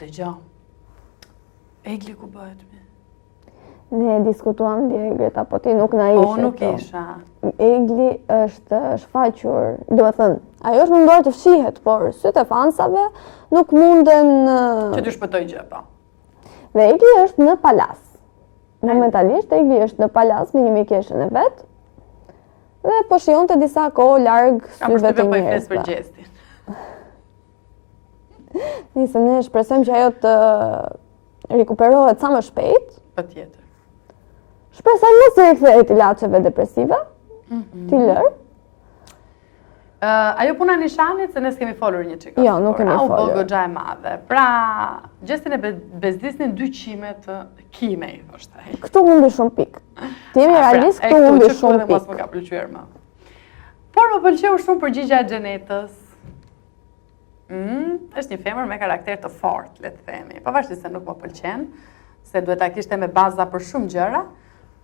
Dëgjoj. Egli ku bëhet mi? Ne diskutuam dje Greta, po ti nuk na ishe. O, nuk isha. Egli është shfaqur, do të thënë, ajo është munduar të fshihet, por sytë e fansave nuk munden... Që të shpëtoj gjë, po. Dhe Egli është në palas. Momentalisht, Egli është në palas me një mikeshën e vetë, dhe po shion të disa kohë largë syve të njerëzve. Kam përshtypjen po i fles për gjestin. Nisë, ne shpresojmë që ajo të rikuperohet sa më shpejt. Patjetër. Shpresojmë mos të rikthehet ilaçeve depresive, ti lër. Ajo puna nishanit, se ne s'kemi folur një çika. Jo, nuk kemi folur. U bë goxha e madhe. Pra, gjestin e bezdisnin 2 qime të kimej, thoshte ai. Këtu humbi shumë pikë. Ti jemi realist, këtu humbi shumë pikë. Mos më ka pëlqyer më. Por më pëlqeu shumë përgjigjja e Xhenetës. Është një femër me karakter të fortë, le të themi. Pavarësisht se nuk më pëlqen, se duhet ta kishte me baza për shumë gjëra,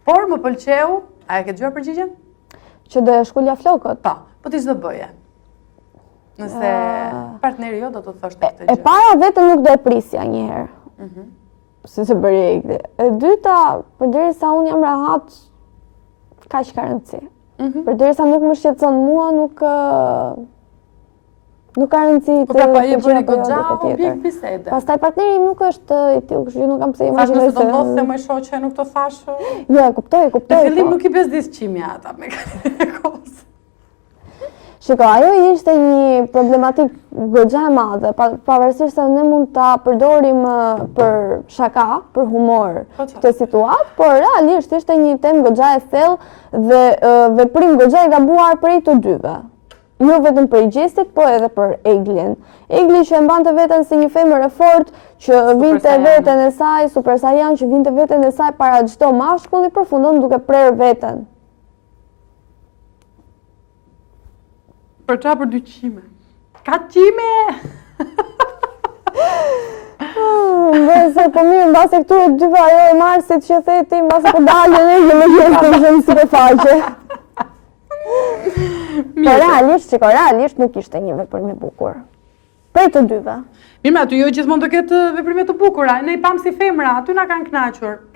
por më pëlqeu, a e ke dëgjuar përgjigjen? Që do e shkulja flokët. Po ti ç'do bëje? Nëse partneri jo do të thoshte këtë gjë. E para vetëm nuk do e prisja një herë. Si se bëri Egli. E dyta, përderisa unë jam rahat, kaq ka rëndësi. Përderisa nuk më shqetëson mua, nuk ka rëndësi të pra pa e bëri goxha objekt bisede. Pastaj partneri im nuk është i tillë, kështu që nuk kam pse imagjinoj se... Nëse do ndodhte më shoqe, nuk të thashë? Jo, e kuptoj. Në fillim nuk i bezdis qimja ata me kalimin e kohës. Shiko, ajo ishte një problematik goxha e madhe, pavarësisht se ne mund ta përdorim për shaka, për humor këtë situatë, por realisht ishte një temë goxha e thellë dhe veprim goxha i gabuar prej të dyve. Jo vetëm për Gjestit, po edhe për Eglin. Egli që e mbante veten si një femër e fortë, që vinte veten e saj, super saiyan, që vinte veten e saj para çdo mashkulli, përfundon duke prerë veten. Për qa për 2 qime? Ka qime! Mbese, po mirë, mbase këtu e 2 ajo e Marsit që theti, mbase po dalën e me gjithë të zhëmë si të faqe. Po realisht nuk ishte një veprim i bukur. Për të dyve. Mirë, aty jo gjithmonë të ketë veprime të bukura. Ne i pam si femra, aty na kanë kënaqur.